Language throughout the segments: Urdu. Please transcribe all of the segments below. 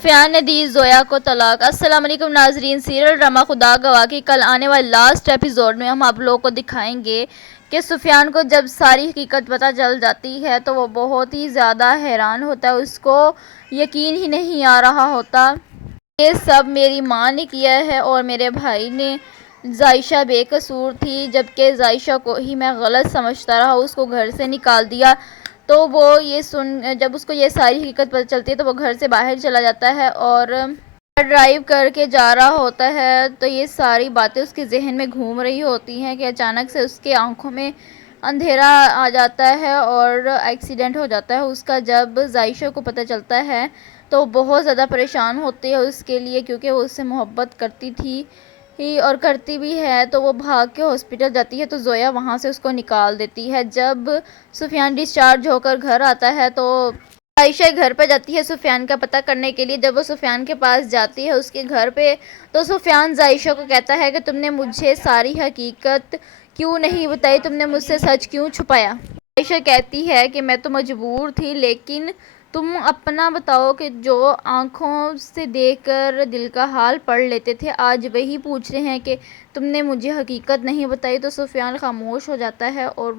سفیان نے دی زویا کو طلاق۔ السلام علیکم ناظرین، سیریل ڈرامہ خدا گواہ کی کل آنے والے لاسٹ ایپیسوڈ میں ہم آپ لوگوں کو دکھائیں گے کہ سفیان کو جب ساری حقیقت پتہ چل جاتی ہے تو وہ بہت ہی زیادہ حیران ہوتا ہے، اس کو یقین ہی نہیں آ رہا ہوتا۔ یہ سب میری ماں نے کیا ہے اور میرے بھائی نے، عائشہ بے قصور تھی، جبکہ عائشہ کو ہی میں غلط سمجھتا رہا، اس کو گھر سے نکال دیا۔ تو وہ جب اس کو یہ ساری حقیقت پتہ چلتی ہے تو وہ گھر سے باہر چلا جاتا ہے اور ڈرائیو کر کے جا رہا ہوتا ہے، تو یہ ساری باتیں اس کے ذہن میں گھوم رہی ہوتی ہیں کہ اچانک سے اس کے آنکھوں میں اندھیرا آ جاتا ہے اور ایکسیڈنٹ ہو جاتا ہے اس کا۔ جب عائشہ کو پتہ چلتا ہے تو بہت زیادہ پریشان ہوتی ہے اس کے لیے، کیونکہ وہ اس سے محبت کرتی تھی اور کرتی بھی ہے، تو وہ بھاگ کے ہاسپٹل جاتی ہے تو زویا وہاں سے اس کو نکال دیتی ہے۔ جب سفیان ڈسچارج ہو کر گھر آتا ہے تو عائشہ گھر پہ جاتی ہے سفیان کا پتہ کرنے کے لیے۔ جب وہ سفیان کے پاس جاتی ہے اس کے گھر پہ تو سفیان عائشہ کو کہتا ہے کہ تم نے مجھے ساری حقیقت کیوں نہیں بتائی، تم نے مجھ سے سچ کیوں چھپایا۔ عائشہ کہتی ہے کہ میں تو مجبور تھی، لیکن تم اپنا بتاؤ کہ جو آنکھوں سے دیکھ کر دل کا حال پڑھ لیتے تھے، آج وہی پوچھ رہے ہیں کہ تم نے مجھے حقیقت نہیں بتائی۔ تو سفیان خاموش ہو جاتا ہے اور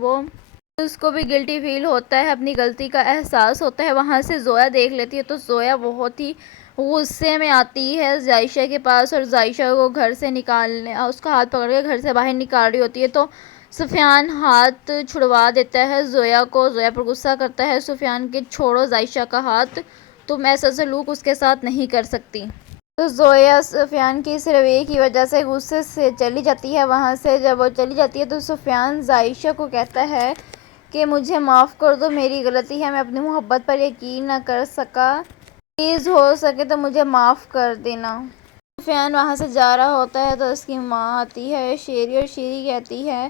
اس کو بھی گلٹی فیل ہوتا ہے، اپنی غلطی کا احساس ہوتا ہے۔ وہاں سے زویا دیکھ لیتی ہے تو زویا بہت ہی غصے میں آتی ہے عائشہ کے پاس اور عائشہ کو گھر سے نکالنے، اس کا ہاتھ پکڑ کے گھر سے باہر نکال رہی ہوتی ہے تو سفیان ہاتھ چھڑوا دیتا ہے زویا کو۔ زویا پر غصہ کرتا ہے سفیان کہ چھوڑو عائشہ کا ہاتھ، تم ایسا سلوک اس کے ساتھ نہیں کر سکتی۔ تو زویا سفیان کی اس رویے کی وجہ سے غصے سے چلی جاتی ہے وہاں سے۔ جب وہ چلی جاتی ہے تو سفیان عائشہ کو کہتا ہے کہ مجھے معاف کر دو، میری غلطی ہے، میں اپنی محبت پر یقین نہ کر سکا، پلیز ہو سکے تو مجھے معاف کر دینا۔ سفیان وہاں سے جا رہا ہوتا ہے تو اس کی ماں آتی ہے شیری، اور شیری کہتی ہے،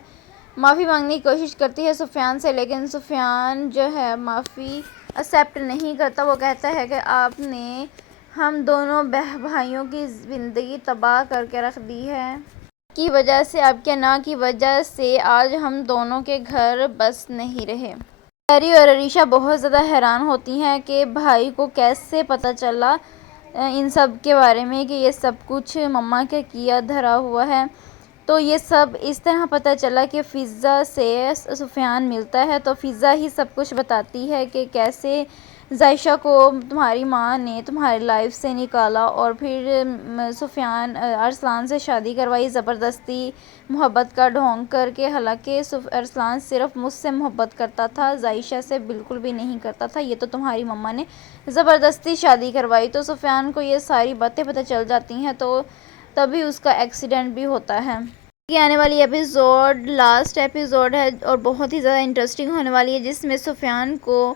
معافی مانگنے کی کوشش کرتی ہے سفیان سے، لیکن سفیان جو ہے معافی ایکسیپٹ نہیں کرتا۔ وہ کہتا ہے کہ آپ نے ہم دونوں بھائیوں کی زندگی تباہ کر کے رکھ دی ہے، آپ کی وجہ سے، آپ کے نا کی وجہ سے آج ہم دونوں کے گھر بس نہیں رہے۔ میری اور عریشہ بہت زیادہ حیران ہوتی ہیں کہ بھائی کو کیسے پتہ چلا ان سب کے بارے میں کہ یہ سب کچھ مما کے کیا دھرا ہوا ہے۔ تو یہ سب اس طرح پتہ چلا کہ فضا سے سفیان ملتا ہے تو فضا ہی سب کچھ بتاتی ہے کہ کیسے عائشہ کو تمہاری ماں نے تمہاری لائف سے نکالا اور پھر سفیان ارسلان سے شادی کروائی زبردستی محبت کا ڈھونگ کر کے، حالانکہ ارسلان صرف مجھ سے محبت کرتا تھا، عائشہ سے بالکل بھی نہیں کرتا تھا، یہ تو تمہاری مما نے زبردستی شادی کروائی۔ تو سفیان کو یہ ساری باتیں پتہ چل جاتی ہیں تو تبھی اس کا ایکسیڈنٹ بھی ہوتا ہے۔ یہ آنے والی ایپیسوڈ لاسٹ ایپیسوڈ ہے اور بہت ہی زیادہ انٹرسٹنگ ہونے والی ہے، جس میں سفیان کو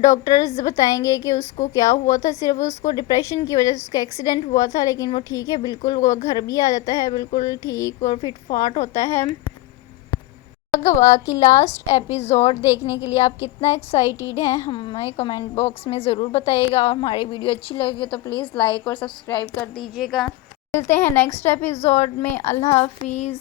ڈاکٹرز بتائیں گے کہ اس کو کیا ہوا تھا۔ صرف اس کو ڈپریشن کی وجہ سے اس کا ایکسیڈنٹ ہوا تھا، لیکن وہ ٹھیک ہے بالکل، وہ گھر بھی آ جاتا ہے بالکل ٹھیک اور فٹ فاٹ ہوتا ہے۔ گواہ کی لاسٹ ایپیسوڈ دیکھنے کے لیے آپ کتنا ایکسائٹیڈ ہیں ہمیں کمنٹ باکس میں ضرور بتائیے گا، اور ہماری ویڈیو اچھی لگے تو پلیز لائک اور سبسکرائب کر دیجیے گا۔ ملتے ہیں نیکسٹ ایپیسوڈ میں، اللہ حافظ۔